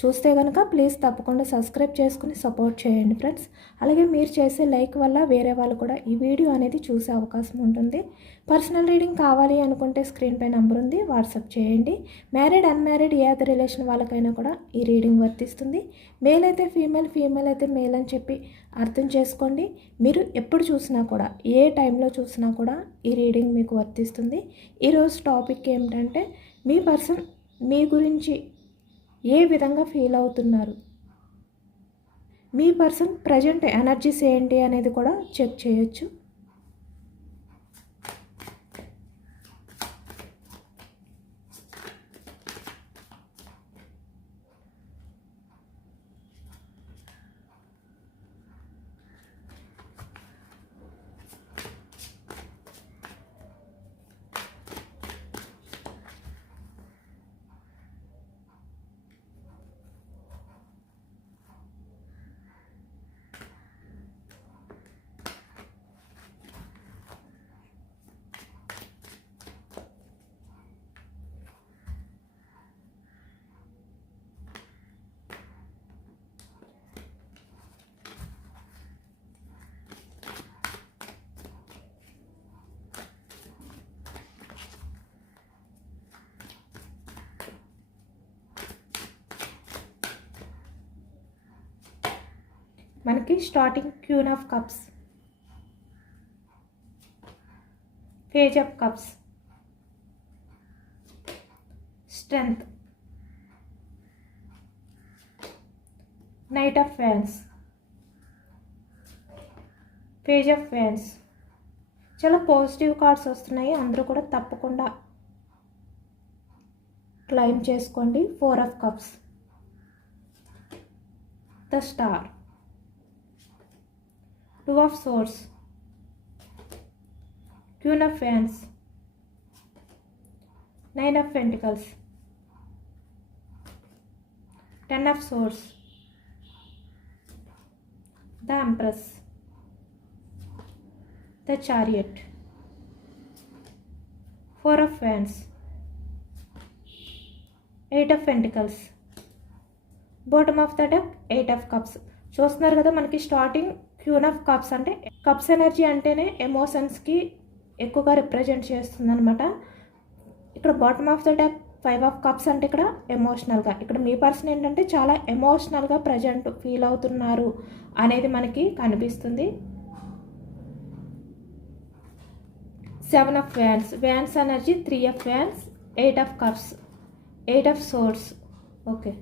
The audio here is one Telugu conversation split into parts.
చూస్తే కనుక ప్లీజ్ తప్పకుండా సబ్స్క్రైబ్ చేసుకుని సపోర్ట్ చేయండి ఫ్రెండ్స్ అలాగే మీరు చేసే లైక్ వల్ల వేరే వాళ్ళు కూడా ఈ వీడియో అనేది చూసే అవకాశం ఉంటుంది. పర్సనల్ రీడింగ్ కావాలి అనుకుంటే స్క్రీన్ పై నెంబర్ ఉంది. వాట్సాప్ చేయండి. మ్యారీడ్ అన్మ్యారీడ్ ఏ అదర్ రిలేషన్ వాళ్ళకైనా కూడా ఈ రీడింగ్ వర్తిస్తుంది. మేల్ అయితే ఫీమేల్ ఫీమేల్ అయితే మేల్ అని చెప్పి అర్థం చేసుకోండి. మీరు ఎప్పుడు చూసినా కూడా ఏ టైంలో చూసినా కూడా ఈ రీడింగ్ మీకు వర్తిస్తుంది. ఈరోజు టాపిక్ ఏమిటంటే మీ పర్సన్ మీ గురించి ఏ విధంగా ఫీల్ అవుతున్నారు? మీ పర్సన్ ప్రజెంట్ ఎనర్జీస్ ఏంటి అనేది కూడా చెక్ చేయొచ్చు. మనకి starting క్యూన్ of cups page of cups strength night of fans page of fans చాలా పాజిటివ్ కార్డ్స్ వస్తున్నాయి. అందరూ కూడా తప్పకుండా క్లైమ్ చేసుకోండి. Four of cups the star two of swords క్యూన్ of fans nine of pentacles ten of source the empress the chariot four of fans eight of pentacles bottom of the deck eight of cups చూస్తున్నారు కదా మనకి స్టార్టింగ్ క్యూన్ ఆఫ్ కప్స్ అంటే కప్స్ ఎనర్జీ అంటేనే ఎమోషన్స్కి ఎక్కువగా రిప్రజెంట్ చేస్తుందనమాట ఇక్కడ bottom of the deck five of cups అంటే ఇక్కడ ఎమోషనల్గా ఇక్కడ మీ పర్సన్ ఏంటంటే చాలా ఎమోషనల్గా ప్రజెంట్ ఫీల్ అవుతున్నారు అనేది మనకి కనిపిస్తుంది. Seven of wands. Wands energy three of wands eight of cups eight of swords. Okay.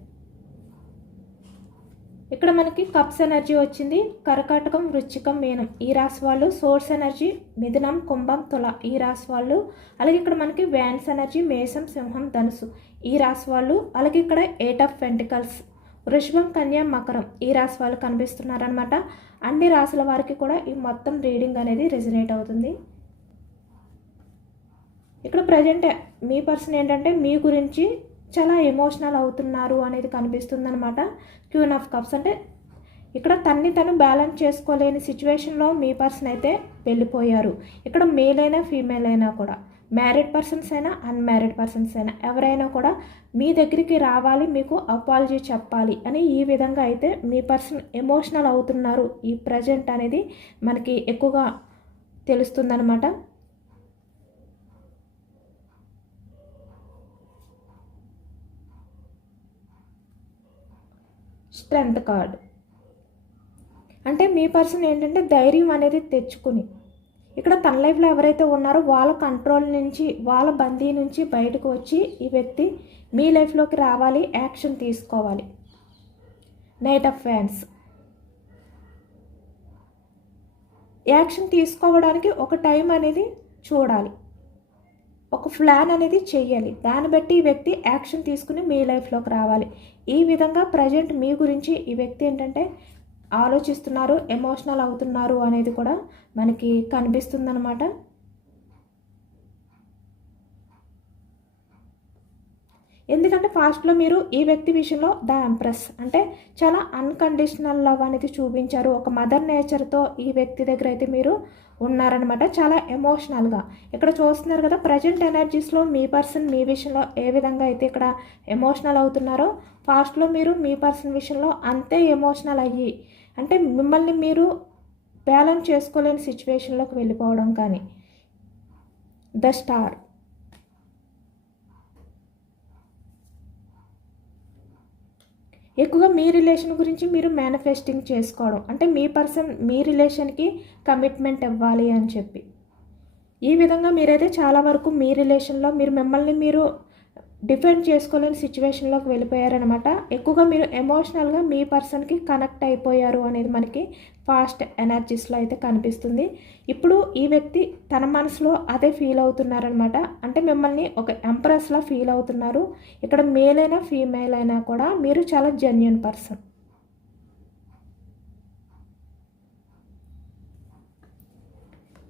ఇక్కడ మనకి కప్స్ ఎనర్జీ వచ్చింది. కరకాటకం వృచ్చికం మీనం. ఈ రాశి వాళ్ళు సోర్స్ ఎనర్జీ మిథునం కుంభం తుల. ఈ రాశి వాళ్ళు అలాగే ఇక్కడ మనకి వ్యాన్స్ ఎనర్జీ మేషం సింహం ధనుసు. ఈ రాశి వాళ్ళు అలాగే ఇక్కడ ఎయిట్ ఆఫ్ పెంటికల్స్ వృషభం కన్యా మకరం. ఈ రాశి వాళ్ళు కనిపిస్తున్నారనమాట అన్ని రాశుల వారికి కూడా ఈ మొత్తం రీడింగ్ అనేది రెజినేట్ అవుతుంది. ఇక్కడ ప్రజెంట్ మీ పర్సన్ ఏంటంటే మీ గురించి చాలా ఎమోషనల్ అవుతున్నారు అనేది కనిపిస్తుంది అనమాట క్యూన్ ఆఫ్ కప్స్ అంటే ఇక్కడ తన్ని తను బ్యాలెన్స్ చేసుకోలేని సిచ్యువేషన్లో మీ పర్సన్ అయితే వెళ్ళిపోయారు. ఇక్కడ మేల్ అయినా ఫీమేల్ అయినా కూడా మ్యారీడ్ పర్సన్స్ అయినా అన్మ్యారీడ్ పర్సన్స్ అయినా ఎవరైనా కూడా మీ దగ్గరికి రావాలి మీకు అపాలజీ చెప్పాలి అని ఈ విధంగా అయితే మీ పర్సన్ ఎమోషనల్ అవుతున్నారు ఈ ప్రజెంట్ అనేది మనకి ఎక్కువగా తెలుస్తుందనమాట స్ట్రెంత్ కార్డ్ అంటే మీ పర్సన్ ఏంటంటే ధైర్యం అనేది తెచ్చుకుని ఇక్కడ తన లైఫ్లో ఎవరైతే ఉన్నారో వాళ్ళ కంట్రోల్ నుంచి వాళ్ళ బందీ నుంచి బయటకు వచ్చి ఈ వ్యక్తి మీ లైఫ్లోకి రావాలి యాక్షన్ తీసుకోవాలి. నైట్ ఆఫ్ ఫ్యాన్స్ యాక్షన్ తీసుకోవడానికి ఒక టైం అనేది చూడాలి. ఒక ప్లాన్ అనేది చెయ్యాలి. దాన్ని బట్టి ఈ వ్యక్తి యాక్షన్ తీసుకుని మీ లైఫ్లోకి రావాలి. ఈ విధంగా ప్రజెంట్ మీ గురించి ఈ వ్యక్తి ఏంటంటే ఆలోచిస్తున్నారు ఎమోషనల్ అవుతున్నారు అనేది కూడా మనకి కనిపిస్తుందన్నమాట. ఎందుకంటే ఫాస్ట్లో మీరు ఈ వ్యక్తి విషయంలో ద ఎంప్రెస్. అంటే చాలా అన్కండిషనల్ లవ్ అనేది చూపించారు. ఒక మదర్ నేచర్తో ఈ వ్యక్తి దగ్గర అయితే మీరు ఉన్నారనమాట చాలా ఎమోషనల్గా. ఇక్కడ చూస్తున్నారు కదా ప్రజెంట్ ఎనర్జీస్లో మీ పర్సన్ మీ విషయంలో ఏ విధంగా అయితే ఇక్కడ ఎమోషనల్ అవుతున్నారో ఫాస్ట్లో మీరు మీ పర్సన్ విషయంలో అంతే ఎమోషనల్ అయ్యి అంటే మిమ్మల్ని మీరు బ్యాలెన్స్ చేసుకోలేని సిచ్యువేషన్లోకి వెళ్ళిపోవడం కానీ ద స్టార్. ఎక్కువగా మీ రిలేషన్ గురించి మీరు మేనిఫెస్టింగ్ చేసుకోవడం. అంటే మీ పర్సన్ మీ రిలేషన్కి కమిట్మెంట్ ఇవ్వాలి అని చెప్పి. ఈ విధంగా మీరైతే చాలా వరకు మీ రిలేషన్లో మీరు మిమ్మల్ని మీరు డిఫెండ్ చేసుకోలేని సిచ్యువేషన్లోకి వెళ్ళిపోయారనమాట ఎక్కువగా మీరు ఎమోషనల్గా మీ పర్సన్కి కనెక్ట్ అయిపోయారు అనేది మనకి ఫాస్ట్ ఎనర్జీస్లో అయితే కనిపిస్తుంది. ఇప్పుడు ఈ వ్యక్తి తన మనసులో అదే ఫీల్ అవుతున్నారనమాట అంటే మిమ్మల్ని ఒక ఎంప్రెస్లా ఫీల్ అవుతున్నారు. ఇక్కడ మేల్ అయినా ఫీమేల్ అయినా కూడా మీరు చాలా జెన్యున్ పర్సన్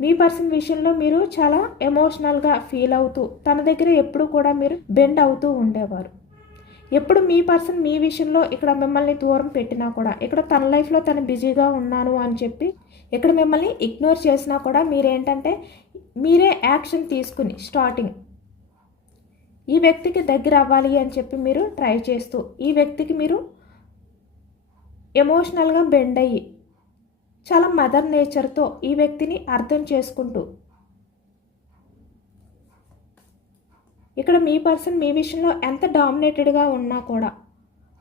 మీ పర్సన్ విషయంలో మీరు చాలా ఎమోషనల్గా ఫీల్ అవుతూ తన దగ్గర ఎప్పుడు కూడా మీరు బెండ్ అవుతూ ఉండేవారు. ఎప్పుడు మీ పర్సన్ మీ విషయంలో ఇక్కడ మిమ్మల్ని దూరం పెట్టినా కూడా ఇక్కడ తన లైఫ్లో తను బిజీగా ఉన్నాను అని చెప్పి ఇక్కడ మిమ్మల్ని ఇగ్నోర్ చేసినా కూడా మీరేంటంటే మీరే యాక్షన్ తీసుకుని స్టార్టింగ్ ఈ వ్యక్తికి దగ్గర అవ్వాలి అని చెప్పి మీరు ట్రై చేస్తూ ఈ వ్యక్తికి మీరు ఎమోషనల్గా బెండ్ అయ్యి చాలా మదర్ నేచర్తో ఈ వ్యక్తిని అర్థం చేసుకుంటూ. ఇక్కడ మీ పర్సన్ మీ విషయంలో ఎంత డామినేటెడ్గా ఉన్నా కూడా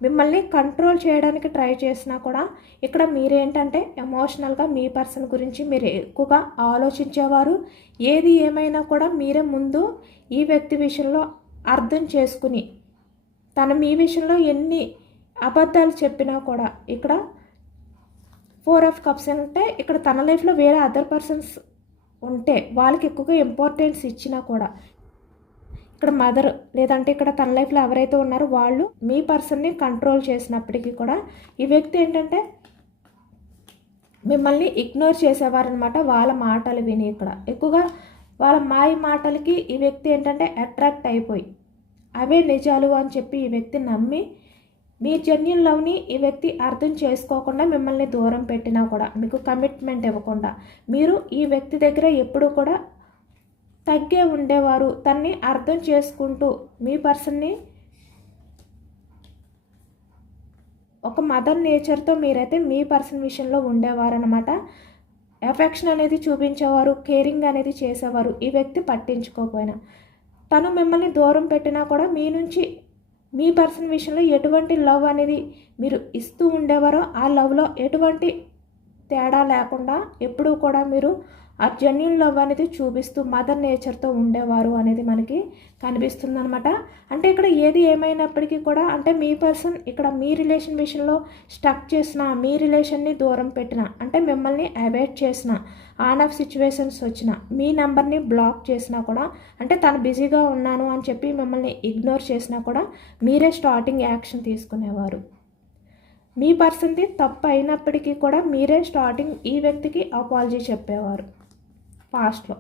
మిమ్మల్ని కంట్రోల్ చేయడానికి ట్రై చేసినా కూడా ఇక్కడ మీరేంటంటే ఎమోషనల్గా మీ పర్సన్ గురించి మీరు ఎక్కువగా ఆలోచించేవారు. ఏది ఏమైనా కూడా మీరే ముందు ఈ వ్యక్తి విషయంలో అర్థం చేసుకుని తను మీ విషయంలో ఎన్ని అబద్ధాలు చెప్పినా కూడా ఇక్కడ ఫోర్ ఆఫ్ కప్స్ అంటే ఇక్కడ తన లైఫ్లో వేరే అదర్ పర్సన్స్ ఉంటే వాళ్ళకి ఎక్కువగా ఇంపార్టెన్స్ ఇచ్చినా కూడా ఇక్కడ మదర్ లేదంటే ఇక్కడ తన లైఫ్లో ఎవరైతే ఉన్నారో వాళ్ళు మీ పర్సన్ని కంట్రోల్ చేసినప్పటికీ కూడా ఈ వ్యక్తి ఏంటంటే మిమ్మల్ని ఇగ్నోర్ చేసేవారనమాట వాళ్ళ మాటలు విని ఇక్కడ. ఎక్కువగా వాళ్ళ మాయ మాటలకి ఈ వ్యక్తి ఏంటంటే అట్రాక్ట్ అయిపోయి అవే నిజాలు అని చెప్పి ఈ వ్యక్తి నమ్మి మీ జెన్యున్ లవ్ని ఈ వ్యక్తి అర్థం చేసుకోకుండా మిమ్మల్ని దూరం పెట్టినా కూడా మీకు కమిట్మెంట్ ఇవ్వకుండా మీరు ఈ వ్యక్తి దగ్గర ఎప్పుడు కూడా తగ్గే ఉండేవారు. తన్ని అర్థం చేసుకుంటూ మీ పర్సన్ని ఒక మదర్ నేచర్తో మీరైతే మీ పర్సన్ విషయంలో ఉండేవారనమాట ఎఫెక్షన్ అనేది చూపించేవారు కేరింగ్ అనేది చేసేవారు ఈ వ్యక్తి పట్టించుకోకపోయినా. తను మిమ్మల్ని దూరం పెట్టినా కూడా మీ నుంచి మీ పర్సన్ విషయంలో ఎటువంటి లవ్ అనేది మీరు ఇస్తూ ఉండేవారో ఆ లవ్లో ఎటువంటి తేడా లేకుండా ఎప్పుడూ కూడా మీరు ఆ జెన్యున్ లవ్ అనేది చూపిస్తూ మదర్ నేచర్తో ఉండేవారు అనేది మనకి కనిపిస్తుంది అనమాట అంటే ఇక్కడ ఏది ఏమైనప్పటికీ కూడా అంటే మీ పర్సన్ ఇక్కడ మీ రిలేషన్ విషయంలో స్టక్ చేసిన మీ రిలేషన్ని దూరం పెట్టిన అంటే మిమ్మల్ని అవాయిడ్ చేసిన ఆన్ ఆఫ్ సిచ్యువేషన్స్ వచ్చిన మీ నెంబర్ని బ్లాక్ చేసినా కూడా అంటే తను బిజీగా ఉన్నాను అని చెప్పి మిమ్మల్ని ఇగ్నోర్ చేసినా కూడా మీరే స్టార్టింగ్ యాక్షన్ తీసుకునేవారు. మీ పర్సన్ది తప్పు అయినప్పటికీ కూడా మీరే స్టార్టింగ్ ఈ వ్యక్తికి అపాలజీ చెప్పేవారు. పాస్ట్లో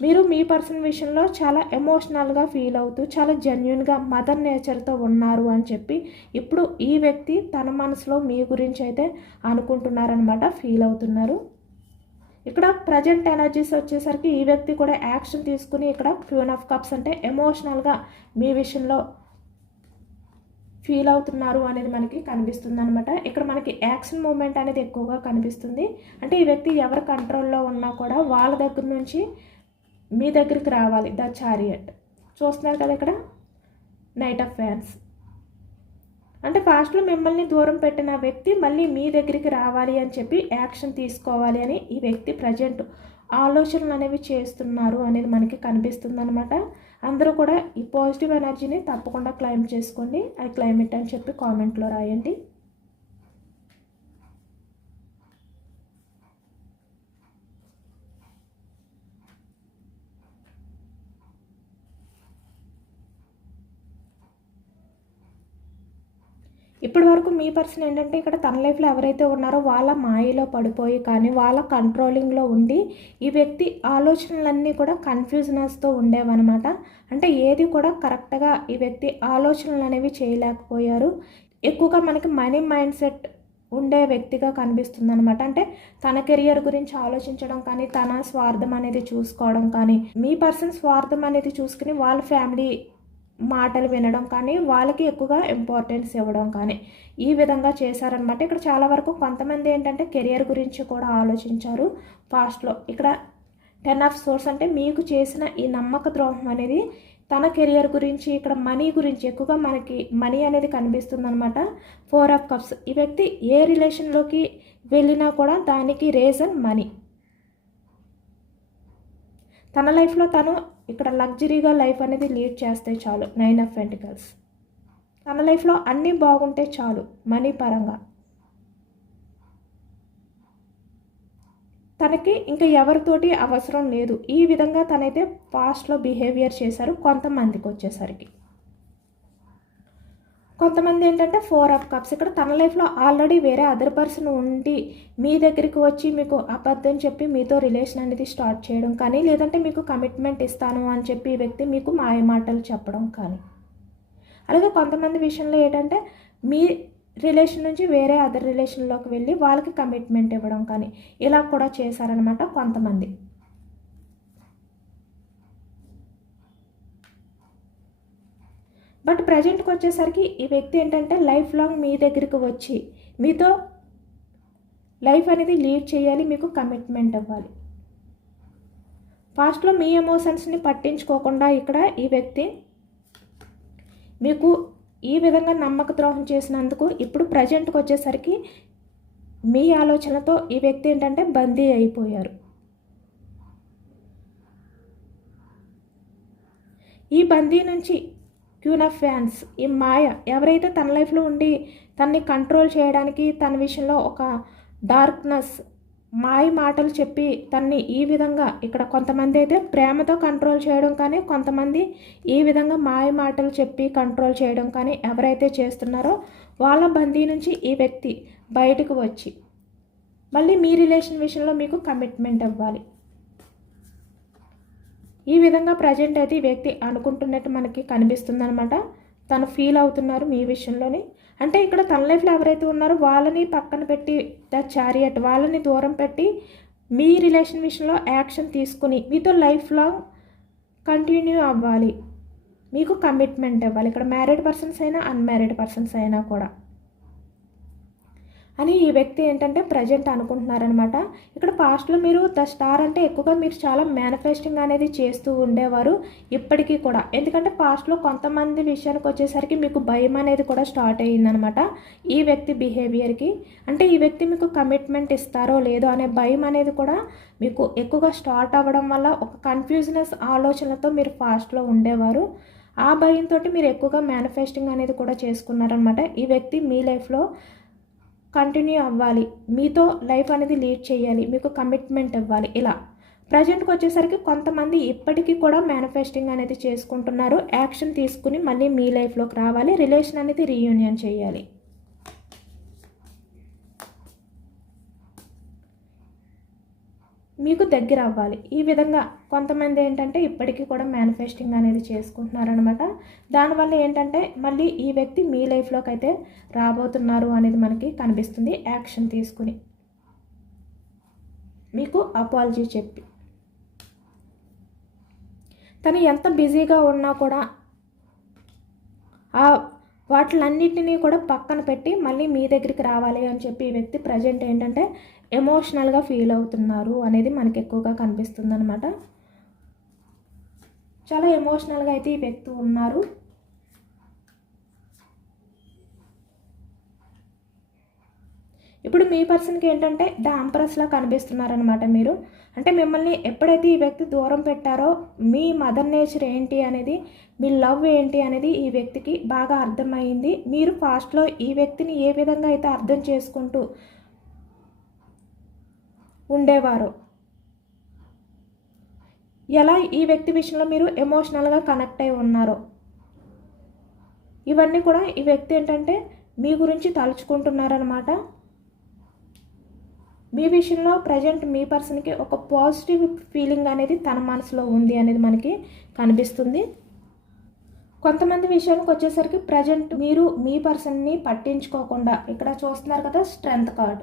మీరు మీ పర్సన్ విషయంలో చాలా ఎమోషనల్గా ఫీల్ అవుతూ చాలా జెన్యున్గా మదర్ నేచర్తో ఉన్నారు అని చెప్పి ఇప్పుడు ఈ వ్యక్తి తన మనసులో మీ గురించి అయితే అనుకుంటున్నారనమాట ఫీల్ అవుతున్నారు. ఇక్కడ ప్రజెంట్ ఎనర్జీస్ వచ్చేసరికి ఈ వ్యక్తి కూడా యాక్షన్ తీసుకుని ఇక్కడ క్యూన్ ఆఫ్ కప్స్ అంటే ఎమోషనల్గా మీ విషయంలో ఫీల్ అవుతున్నారు అనేది మనకి కనిపిస్తుంది అనమాట ఇక్కడ మనకి యాక్షన్ మూమెంట్ అనేది ఎక్కువగా కనిపిస్తుంది. అంటే ఈ వ్యక్తి ఎవరి కంట్రోల్లో ఉన్నా కూడా వాళ్ళ దగ్గర నుంచి మీ దగ్గరికి రావాలి. The chariot. చూస్తున్నారు కదా ఇక్కడ? నైట్ ఆఫ్ ఫ్యాన్స్. అంటే ఫాస్ట్లో మిమ్మల్ని దూరం పెట్టిన వ్యక్తి మళ్ళీ మీ దగ్గరికి రావాలి అని చెప్పి యాక్షన్ తీసుకోవాలి అని ఈ వ్యక్తి ప్రజెంట్ ఆలోచనలు అనేవి చేస్తున్నారు అనేది మనకి కనిపిస్తుంది అనమాట అందరూ కూడా ఈ పాజిటివ్ ఎనర్జీని తప్పకుండా క్లైమ్ చేసుకోండి. ఐ క్లైమేట్ అని చెప్పి కామెంట్లో రాయండి. వరకు మీ పర్సన్ ఏంటంటే ఇక్కడ తన లైఫ్లో ఎవరైతే ఉన్నారో వాళ్ళ మాయలో పడిపోయి కానీ వాళ్ళ కంట్రోలింగ్లో ఉండి ఈ వ్యక్తి ఆలోచనలన్నీ కూడా కన్ఫ్యూజనెస్తో ఉండేవన్నమాట. అంటే ఏది కూడా కరెక్ట్గా ఈ వ్యక్తి ఆలోచనలు అనేవి చేయలేకపోయారు. ఎక్కువగా మనకి మనీ మైండ్ సెట్ ఉండే వ్యక్తిగా కనిపిస్తుంది అనమాట అంటే తన కెరియర్ గురించి ఆలోచించడం కానీ తన స్వార్థం అనేది చూసుకోవడం కానీ మీ పర్సన్ స్వార్థం అనేది చూసుకుని వాళ్ళ ఫ్యామిలీ మాటలు వినడం కానీ వాళ్ళకి ఎక్కువగా ఇంపార్టెన్స్ ఇవ్వడం కానీ ఈ విధంగా చేశారనమాట ఇక్కడ చాలా వరకు కొంతమంది ఏంటంటే కెరియర్ గురించి కూడా ఆలోచించారు ఫాస్ట్లో ఇక్కడ టెన్ ఆఫ్ సోర్స్ అంటే మీకు చేసిన ఈ నమ్మక ద్రోహం అనేది తన కెరియర్ గురించి ఇక్కడ మనీ గురించి ఎక్కువగా మనకి మనీ అనేది కనిపిస్తుంది అనమాట ఫోర్ ఆఫ్ కప్స్ ఈ వ్యక్తి ఏ రిలేషన్లోకి వెళ్ళినా కూడా దానికి రీజన్ మనీ తన లైఫ్లో తను ఇక్కడ లగ్జరీగా లైఫ్ అనేది లీడ్ చేస్తే చాలు నైన్ ఆఫ్ వెంటికల్స్ తన లైఫ్లో అన్నీ బాగుంటే చాలు మనీ పరంగా. తనకి ఇంకా ఎవరితోటి అవసరం లేదు. ఈ విధంగా తనైతే పాస్ట్లో బిహేవియర్ చేశారు కొంతమందికి వచ్చేసరికి. కొంతమంది ఏంటంటే ఫోర్ ఆఫ్ కప్స్. ఇక్కడ తన లైఫ్లో ఆల్రెడీ వేరే అదర్ పర్సన్ ఉండి మీ దగ్గరికి వచ్చి మీకు అబద్ధం చెప్పి మీతో రిలేషన్ అనేది స్టార్ట్ చేయడం కానీ లేదంటే మీకు కమిట్మెంట్ ఇస్తాను అని చెప్పి ఈ వ్యక్తి మీకు మాయ మాటలు చెప్పడం కానీ. అలాగే కొంతమంది విషయంలో ఏంటంటే మీ రిలేషన్ నుంచి వేరే అదర్ రిలేషన్లోకి వెళ్ళి వాళ్ళకి కమిట్మెంట్ ఇవ్వడం కానీ ఇలా కూడా చేశారనమాట కొంతమంది. బట్ ప్రజెంట్కి వచ్చేసరికి ఈ వ్యక్తి ఏంటంటే లైఫ్ లాంగ్ మీ దగ్గరికి వచ్చి మీతో లైఫ్ అనేది లీడ్ చేయాలి మీకు కమిట్మెంట్ అవ్వాలి. ఫాస్ట్లో మీ ఎమోషన్స్ని పట్టించుకోకుండా ఇక్కడ ఈ వ్యక్తి మీకు ఈ విధంగా నమ్మక ద్రోహం చేసినందుకు ఇప్పుడు ప్రజెంట్కి వచ్చేసరికి మీ ఆలోచనతో ఈ వ్యక్తి ఏంటంటే బందీ అయిపోయారు. ఈ బందీ నుంచి క్యూన్ ఆఫ్ ఫ్యాన్స్ ఈ మాయ ఎవరైతే తన లైఫ్లో ఉండి తనని కంట్రోల్ చేయడానికి తన విషయంలో ఒక డార్క్నెస్ మాయ మాటలు చెప్పి తన్ని ఈ విధంగా ఇక్కడ కొంతమంది అయితే ప్రేమతో కంట్రోల్ చేయడం కానీ కొంతమంది ఈ విధంగా మాయ మాటలు చెప్పి కంట్రోల్ చేయడం కానీ ఎవరైతే చేస్తున్నారో వాళ్ళ బందీ నుంచి ఈ వ్యక్తి బయటకు వచ్చి మళ్ళీ మీ రిలేషన్ విషయంలో మీకు కమిట్మెంట్ ఇవ్వాలి ఈ విధంగా ప్రజెంట్ అయితే ఈ వ్యక్తి అనుకుంటున్నట్టు మనకి కనిపిస్తుంది అనమాట తను ఫీల్ అవుతున్నారు మీ విషయంలోని. అంటే ఇక్కడ తన లైఫ్లో ఎవరైతే ఉన్నారో వాళ్ళని పక్కన పెట్టి ద చారియట్ వాళ్ళని దూరం పెట్టి మీ రిలేషన్ విషయంలో యాక్షన్ తీసుకుని మీతో లైఫ్ లాంగ్ కంటిన్యూ అవ్వాలి. మీకు కమిట్మెంట్ ఇవ్వాలి ఇక్కడ మ్యారీడ్ పర్సన్స్ అయినా అన్మ్యారీడ్ పర్సన్స్ అయినా కూడా. అని ఈ వ్యక్తి ఏంటంటే ప్రజెంట్ అనుకుంటున్నారనమాట ఇక్కడ పాస్ట్లో మీరు ద స్టార్ అంటే ఎక్కువగా మీరు చాలా మేనిఫెస్టింగ్ అనేది చేస్తూ ఉండేవారు ఇప్పటికీ కూడా. ఎందుకంటే పాస్ట్లో కొంతమంది విషయానికి వచ్చేసరికి మీకు భయం అనేది కూడా స్టార్ట్ అయ్యిందనమాట ఈ వ్యక్తి బిహేవియర్కి అంటే ఈ వ్యక్తి మీకు కమిట్మెంట్ ఇస్తారో లేదో అనే భయం అనేది కూడా మీకు ఎక్కువగా స్టార్ట్ అవ్వడం వల్ల ఒక కన్ఫ్యూజనెస్ ఆలోచనలతో మీరు ఫాస్ట్లో ఉండేవారు. ఆ భయంతో మీరు ఎక్కువగా మేనిఫెస్టింగ్ అనేది కూడా చేసుకున్నారనమాట ఈ వ్యక్తి మీ లైఫ్లో కంటిన్యూ అవ్వాలి. మీతో లైఫ్ అనేది లీడ్ చేయాలి. మీకు కమిట్మెంట్ ఇవ్వాలి ఇలా. ప్రజెంట్కి వచ్చేసరికి కొంతమంది ఇప్పటికీ కూడా మేనిఫెస్టింగ్ అనేది చేసుకుంటున్నారు. యాక్షన్ తీసుకుని మళ్ళీ మీ లైఫ్లోకి రావాలి. రిలేషన్ అనేది రీయూనియన్ చేయాలి. మీకు దగ్గర అవ్వాలి. ఈ విధంగా కొంతమంది ఏంటంటే ఇప్పటికీ కూడా మేనిఫెస్టింగ్ అనేది చేసుకుంటున్నారనమాట దానివల్ల ఏంటంటే మళ్ళీ ఈ వ్యక్తి మీ లైఫ్లోకి అయితే రాబోతున్నారు అనేది మనకి కనిపిస్తుంది. యాక్షన్ తీసుకుని. మీకు అపాలజీ చెప్పి. తను ఎంత బిజీగా ఉన్నా కూడా ఆ వాటిలన్నిటినీ కూడా పక్కన పెట్టి మళ్ళీ మీ దగ్గరికి రావాలి అని చెప్పి ఈ వ్యక్తి ప్రజెంట్ ఏంటంటే ఎమోషనల్గా ఫీల్ అవుతున్నారు అనేది మనకి ఎక్కువగా కనిపిస్తుంది అనమాట చాలా ఎమోషనల్గా అయితే ఈ వ్యక్తి ఉన్నారు. ఇప్పుడు మీ పర్సన్కి ఏంటంటే ద అంప్రెస్లా కనిపిస్తున్నారనమాట మీరు. అంటే మిమ్మల్ని ఎప్పుడైతే ఈ వ్యక్తి దూరం పెట్టారో మీ మదర్ నేచర్ ఏంటి అనేది మీ లవ్ ఏంటి అనేది ఈ వ్యక్తికి బాగా అర్థమైంది మీరు ఫాస్ట్లో ఈ వ్యక్తిని ఏ విధంగా అయితే అర్థం చేసుకుంటూ ఉండేవారు. ఎలా ఈ వ్యక్తి విషయంలో మీరు ఎమోషనల్గా కనెక్ట్ అయి ఉన్నారో? ఇవన్నీ కూడా ఈ వ్యక్తి ఏంటంటే మీ గురించి తలుచుకుంటున్నారనమాట మీ విషయంలో ప్రజెంట్ మీ పర్సన్కి ఒక పాజిటివ్ ఫీలింగ్ అనేది తన మనసులో ఉంది అనేది మనకి కనిపిస్తుంది. కొంతమంది విషయానికి వచ్చేసరికి ప్రజెంట్ మీరు మీ పర్సన్ని పట్టించుకోకుండా ఇక్కడ చూస్తున్నారు కదా స్ట్రెంగ్త్ కార్డ్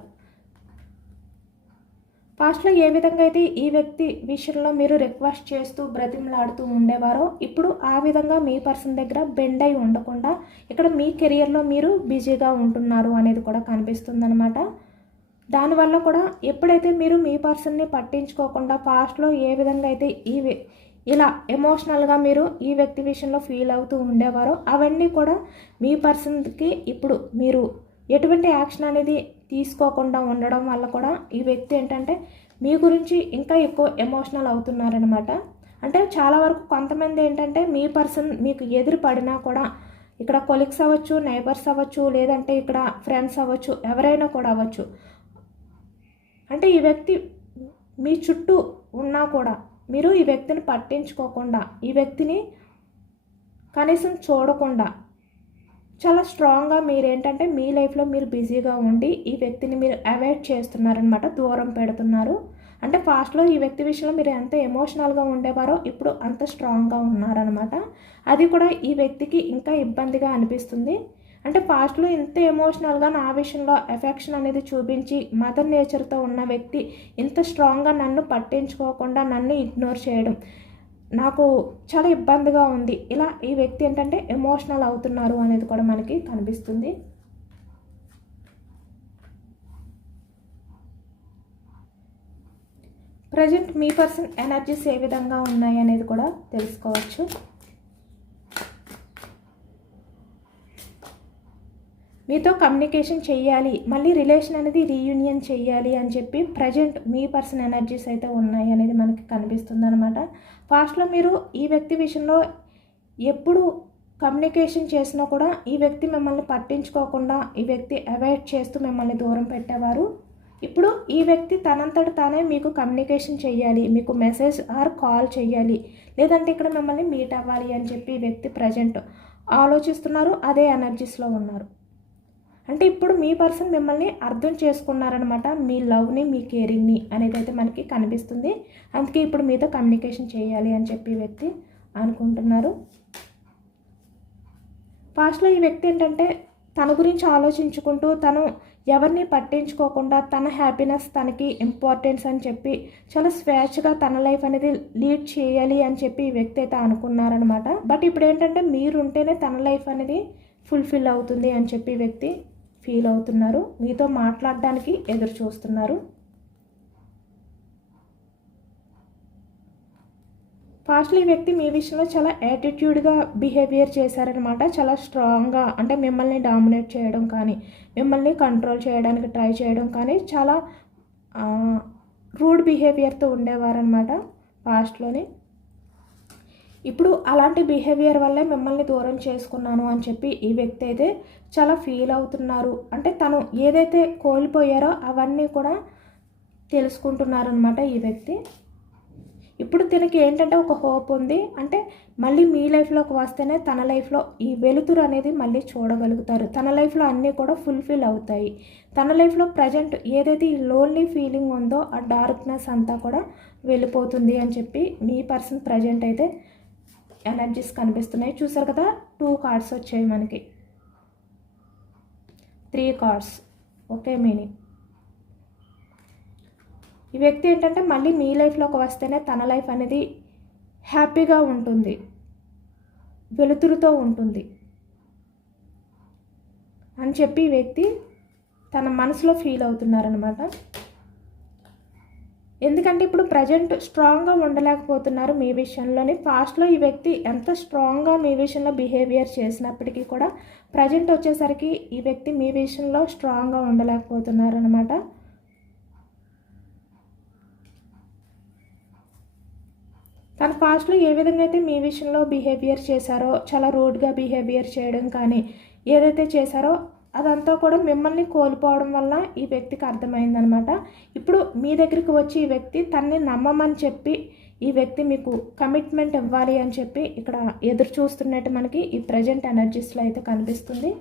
పాస్ట్లో ఏ విధంగా అయితే ఈ వ్యక్తి విషయంలో మీరు రిక్వెస్ట్ చేస్తూ బ్రతిమలాడుతూ ఉండేవారో ఇప్పుడు ఆ విధంగా మీ పర్సన్ దగ్గర బెండ్ అయి ఉండకుండా ఇక్కడ మీ కెరియర్లో మీరు బిజీగా ఉంటున్నారు అనేది కూడా కనిపిస్తుంది అనమాట దానివల్ల కూడా ఎప్పుడైతే మీరు మీ పర్సన్ని పట్టించుకోకుండా పాస్ట్లో ఏ విధంగా అయితే ఈ ఇలా ఎమోషనల్గా మీరు ఈ వ్యక్తి విషయంలో ఫీల్ అవుతూ ఉండేవారో అవన్నీ కూడా మీ పర్సన్కి ఇప్పుడు మీరు ఎటువంటి యాక్షన్ అనేది తీసుకోకుండా ఉండడం వల్ల కూడా ఈ వ్యక్తి ఏంటంటే మీ గురించి ఇంకా ఎక్కువ ఎమోషనల్ అవుతున్నారనమాట అంటే చాలా వరకు కొంతమంది ఏంటంటే మీ పర్సన్ మీకు ఎదురు పడినా కూడా ఇక్కడ కొలిక్స్ అవ్వచ్చు నైబర్స్ అవ్వచ్చు లేదంటే ఇక్కడ ఫ్రెండ్స్ అవ్వచ్చు ఎవరైనా కూడా అవ్వచ్చు. అంటే ఈ వ్యక్తి మీ చుట్టూ ఉన్నా కూడా మీరు ఈ వ్యక్తిని పట్టించుకోకుండా ఈ వ్యక్తిని కనీసం చూడకుండా చాలా స్ట్రాంగ్గా మీరేంటంటే మీ లైఫ్లో మీరు బిజీగా ఉండి ఈ వ్యక్తిని మీరు అవాయిడ్ చేస్తున్నారనమాట దూరం పెడుతున్నారు. అంటే ఫాస్ట్లో ఈ వ్యక్తి విషయంలో మీరు ఎంత ఎమోషనల్గా ఉండేవారో ఇప్పుడు అంత స్ట్రాంగ్గా ఉన్నారనమాట అది కూడా ఈ వ్యక్తికి ఇంకా ఇబ్బందిగా అనిపిస్తుంది. అంటే పాస్ట్లో ఇంత ఎమోషనల్గా నా విషయంలో ఎఫెక్షన్ అనేది చూపించి మదర్ నేచర్తో ఉన్న వ్యక్తి ఇంత స్ట్రాంగ్గా నన్ను పట్టించుకోకుండా నన్ను ఇగ్నోర్ చేయడం. నాకు చాలా ఇబ్బందిగా ఉంది. ఇలా ఈ వ్యక్తి ఏంటంటే ఎమోషనల్ అవుతున్నారు అనేది కూడా మనకి కనిపిస్తుంది. ప్రజెంట్ మీ పర్సన్ ఎనర్జీస్ ఏ విధంగా ఉన్నాయి అనేది కూడా తెలుసుకోవచ్చు. మీతో కమ్యూనికేషన్ చేయాలి. మళ్ళీ రిలేషన్ అనేది రీయూనియన్ చేయాలి అని చెప్పి ప్రజెంట్ మీ పర్సన్ ఎనర్జీస్ అయితే ఉన్నాయి అనేది మనకి కనిపిస్తుంది అనమాట ఫాస్ట్లో మీరు ఈ వ్యక్తి విషయంలో ఎప్పుడు కమ్యూనికేషన్ చేసినా కూడా ఈ వ్యక్తి మిమ్మల్ని పట్టించుకోకుండా ఈ వ్యక్తి అవాయిడ్ చేస్తూ మిమ్మల్ని దూరం పెట్టేవారు. ఇప్పుడు ఈ వ్యక్తి తనంతట తానే మీకు కమ్యూనికేషన్ చేయాలి మీకు మెసేజ్ ఆర్ కాల్ చేయాలి లేదంటే ఇక్కడ మిమ్మల్ని మీట్ అవ్వాలి అని చెప్పి ఈ వ్యక్తి ప్రజెంట్ ఆలోచిస్తున్నారు అదే ఎనర్జీస్లో ఉన్నారు. అంటే ఇప్పుడు మీ పర్సన్ మిమ్మల్ని అర్థం చేసుకున్నారనమాట మీ లవ్ని మీ కేరింగ్ని అనేది అయితే మనకి కనిపిస్తుంది. అందుకే ఇప్పుడు మీతో కమ్యూనికేషన్ చేయాలి అని చెప్పి వ్యక్తి అనుకుంటున్నారు. పాస్ట్లో ఈ వ్యక్తి ఏంటంటే తన గురించి ఆలోచించుకుంటూ తను ఎవరిని పట్టించుకోకుండా తన హ్యాపీనెస్ తనకి ఇంపార్టెన్స్ అని చెప్పి చాలా స్వేచ్ఛగా తన లైఫ్ అనేది లీడ్ చేయాలి అని చెప్పి ఈ వ్యక్తి అయితే అనుకున్నారనమాట. బట్ ఇప్పుడు ఏంటంటే మీరుంటేనే తన లైఫ్ అనేది ఫుల్ఫిల్ అవుతుంది అని చెప్పి వ్యక్తి ఫీల్ అవుతున్నారు మీతో మాట్లాడడానికి ఎదురు చూస్తున్నారు. ఫాస్ట్లీ వ్యక్తి మీ విషయంలో చాలా యాటిట్యూడ్గా బిహేవియర్ చేశారనమాట చాలా స్ట్రాంగ్గా అంటే మిమ్మల్ని డామినేట్ చేయడం కానీ మిమ్మల్ని కంట్రోల్ చేయడానికి ట్రై చేయడం కానీ చాలా రూడ్ బిహేవియర్తో ఉండేవారనమాట పాస్ట్లోని. ఇప్పుడు అలాంటి బిహేవియర్ వల్లే మిమ్మల్ని దూరం చేసుకున్నాను అని చెప్పి ఈ వ్యక్తి అయితే చాలా ఫీల్ అవుతున్నారు. అంటే తను ఏదైతే కోల్పోయారో అవన్నీ కూడా తెలుసుకుంటున్నారనమాట ఈ వ్యక్తి. ఇప్పుడు తనకి ఏంటంటే ఒక హోప్ ఉంది. అంటే మళ్ళీ మీ లైఫ్లోకి వస్తేనే తన లైఫ్లో ఈ వెలుతురు అనేది మళ్ళీ చూడగలుగుతారు. తన లైఫ్లో అన్నీ కూడా ఫుల్ఫిల్ అవుతాయి. తన లైఫ్లో ప్రజెంట్ ఏదైతే ఈ లోన్లీ ఫీలింగ్ ఉందో ఆ డార్క్నెస్ అంతా కూడా వెళ్ళిపోతుంది అని చెప్పి మీ పర్సన్ ప్రజెంట్ అయితే ఎనర్జీస్ కనిపిస్తున్నాయి. చూసారు కదా? టూ కార్డ్స్ వచ్చాయి మనకి. త్రీ కార్డ్స్ ఓకే మీనింగ్ ఈ వ్యక్తి ఏంటంటే మళ్ళీ మీ లైఫ్లోకి వస్తేనే తన లైఫ్ అనేది హ్యాపీగా ఉంటుంది. వెలుతురుతో ఉంటుంది. అని చెప్పి ఈ వ్యక్తి తన మనసులో ఫీల్ అవుతున్నారనమాట ఎందుకంటే ఇప్పుడు ప్రజెంట్ స్ట్రాంగ్గా ఉండలేకపోతున్నారు మీ విషయంలోని. ఫాస్ట్లో ఈ వ్యక్తి ఎంత స్ట్రాంగ్గా మీ విషయంలో బిహేవియర్ చేసినప్పటికీ కూడా ప్రజెంట్ వచ్చేసరికి ఈ వ్యక్తి మీ విషయంలో స్ట్రాంగ్గా ఉండలేకపోతున్నారు అనమాట తన పాస్ట్లో ఏ విధంగా అయితే మీ విషయంలో బిహేవియర్ చేశారో చాలా రూడ్గా బిహేవియర్ చేయడం కానీ ఏదైతే చేశారో అదంతా కూడా మిమ్మల్ని కోల్పోవడం వల్ల ఈ వ్యక్తికి అర్థమైందనమాట. ఇప్పుడు మీ దగ్గరికి వచ్చి ఈ వ్యక్తి తన్ని నమ్మమని చెప్పి ఈ వ్యక్తి మీకు కమిట్మెంట్ ఇవ్వాలి అని చెప్పి ఇక్కడ ఎదురు చూస్తున్నట్టు మనకి ఈ ప్రజెంట్ ఎనర్జీస్లో అయితే కనిపిస్తుంది.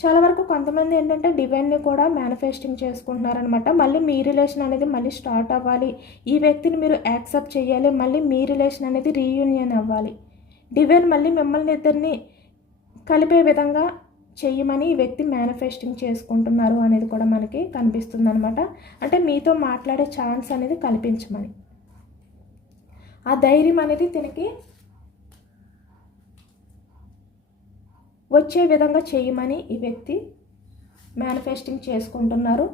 చాలా వరకు కొంతమంది ఏంటంటే డివైన్ని కూడా మేనిఫెస్టింగ్ చేసుకుంటున్నారనమాట. మళ్ళీ మీ రిలేషన్ అనేది మళ్ళీ స్టార్ట్ అవ్వాలి. ఈ వ్యక్తిని మీరు యాక్సెప్ట్ చేయాలి. మళ్ళీ మీ రిలేషన్ అనేది రీయూనియన్ అవ్వాలి. డివైన్ మళ్ళీ మిమ్మల్ని ఇద్దరిని కలిపే విధంగా చెయ్యమని ఈ వ్యక్తి మేనిఫెస్టింగ్ చేసుకుంటున్నారు అనేది కూడా మనకి కనిపిస్తుంది అనమాట అంటే మీతో మాట్లాడే ఛాన్స్ అనేది కల్పించమని. ఆ ధైర్యం అనేది తినకి వచ్చే విధంగా చేయమని ఈ వ్యక్తి మేనిఫెస్టింగ్ చేసుకుంటున్నారు.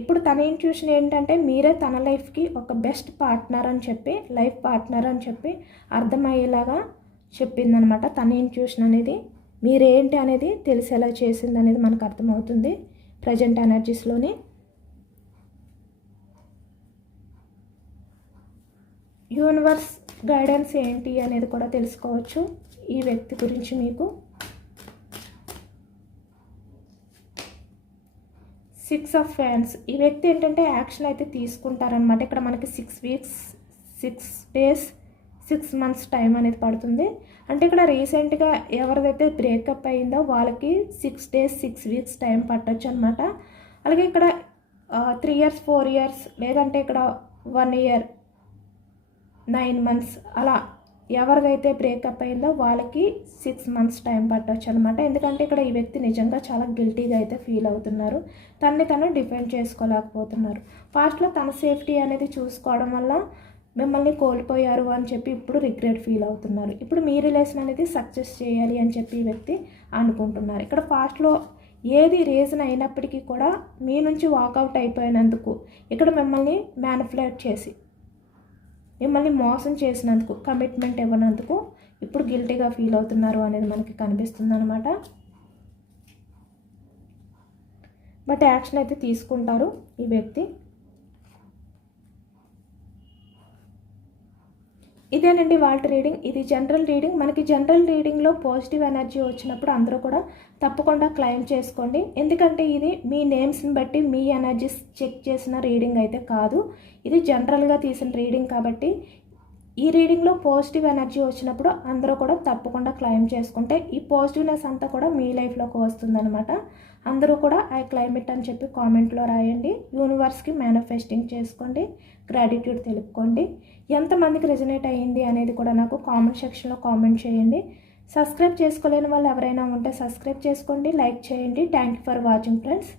ఇప్పుడు తన ఇంట్యూషన్ ఏంటంటే మీరే తన లైఫ్కి ఒక బెస్ట్ పార్ట్నర్ అని చెప్పి లైఫ్ పార్ట్నర్ అని చెప్పి అర్థమయ్యేలాగా చెప్పిందనమాట తన ఇంట్యూషన్ అనేది. మీరేంటి అనేది తెలిసేలా చేసింది అనేది మనకు అర్థమవుతుంది. ప్రజెంట్ ఎనర్జీస్లోని. యూనివర్స్ గైడెన్స్ ఏంటి అనేది కూడా తెలుసుకోవచ్చు ఈ వ్యక్తి గురించి మీకు. సిక్స్ ఆఫ్ ఫ్యాన్స్. ఈ వ్యక్తి ఏంటంటే యాక్షన్ అయితే తీసుకుంటారనమాట ఇక్కడ మనకి six weeks six days six months time అనేది పడుతుంది. అంటే ఇక్కడ రీసెంట్గా ఎవరిదైతే బ్రేకప్ అయిందో వాళ్ళకి six days six weeks time పట్టచ్చు అనమాట అలాగే ఇక్కడ త్రీ ఇయర్స్ ఫోర్ ఇయర్స్ లేదంటే ఇక్కడ వన్ ఇయర్ నైన్ మంత్స్ అలా ఎవరిదైతే బ్రేకప్ అయిందో వాళ్ళకి సిక్స్ మంత్స్ టైం పట్టవచ్చు అనమాట ఎందుకంటే ఇక్కడ ఈ వ్యక్తి నిజంగా చాలా గిల్టీగా అయితే ఫీల్ అవుతున్నారు. తనని తను డిఫెండ్ చేసుకోలేకపోతున్నారు. ఫాస్ట్లో తన సేఫ్టీ అనేది చూసుకోవడం వల్ల మిమ్మల్ని కోల్పోయారు అని చెప్పి ఇప్పుడు రిగ్రెట్ ఫీల్ అవుతున్నారు. ఇప్పుడు మీ రిలేషన్ అనేది సక్సెస్ చేయాలి అని చెప్పి ఈ వ్యక్తి అనుకుంటున్నారు. ఇక్కడ ఫాస్ట్లో ఏది రీజన్ అయినప్పటికీ కూడా మీ నుంచి వాకౌట్ అయిపోయినందుకు ఇక్కడ మిమ్మల్ని మ్యానిపులేట్ చేసి మిమ్మల్ని మోసం చేసినందుకు కమిట్మెంట్ ఇవ్వనందుకు ఇప్పుడు గిల్టీగా ఫీల్ అవుతున్నారు అనేది మనకి కనిపిస్తుంది అనమాట బట్ యాక్షన్ అయితే తీసుకుంటారు ఈ వ్యక్తి. ఇదేనండి వాల్ట్ రీడింగ్. ఇది జనరల్ రీడింగ్. మనకి జనరల్ రీడింగ్లో పాజిటివ్ ఎనర్జీ వచ్చినప్పుడు అందరూ కూడా తప్పకుండా క్లైమ్ చేసుకోండి. ఎందుకంటే ఇది మీ నేమ్స్ని బట్టి మీ ఎనర్జీస్ చెక్ చేసిన రీడింగ్ అయితే కాదు. ఇది జనరల్గా తీసిన రీడింగ్ కాబట్టి ఈ రీడింగ్లో పాజిటివ్ ఎనర్జీ వచ్చినప్పుడు అందరూ కూడా తప్పకుండా క్లైమ్ చేసుకుంటే ఈ పాజిటివ్నెస్ అంతా కూడా మీ లైఫ్లోకి వస్తుందనమాట అందరూ కూడా ఐ క్లైమేట్ అని చెప్పి కామెంట్లో రాయండి. యూనివర్స్కి మేనిఫెస్టింగ్ చేసుకోండి. గ్రాటిట్యూడ్ తెలుపుకోండి. ఎంతమందికి రెజనేట్ అయ్యింది అనేది కూడా నాకు కామెంట్ సెక్షన్లో కామెంట్ చేయండి. సబ్స్క్రైబ్ చేసుకోలేని వాళ్ళు ఎవరైనా ఉంటే సబ్స్క్రైబ్ చేసుకోండి. లైక్ చేయండి. Thank you for watching friends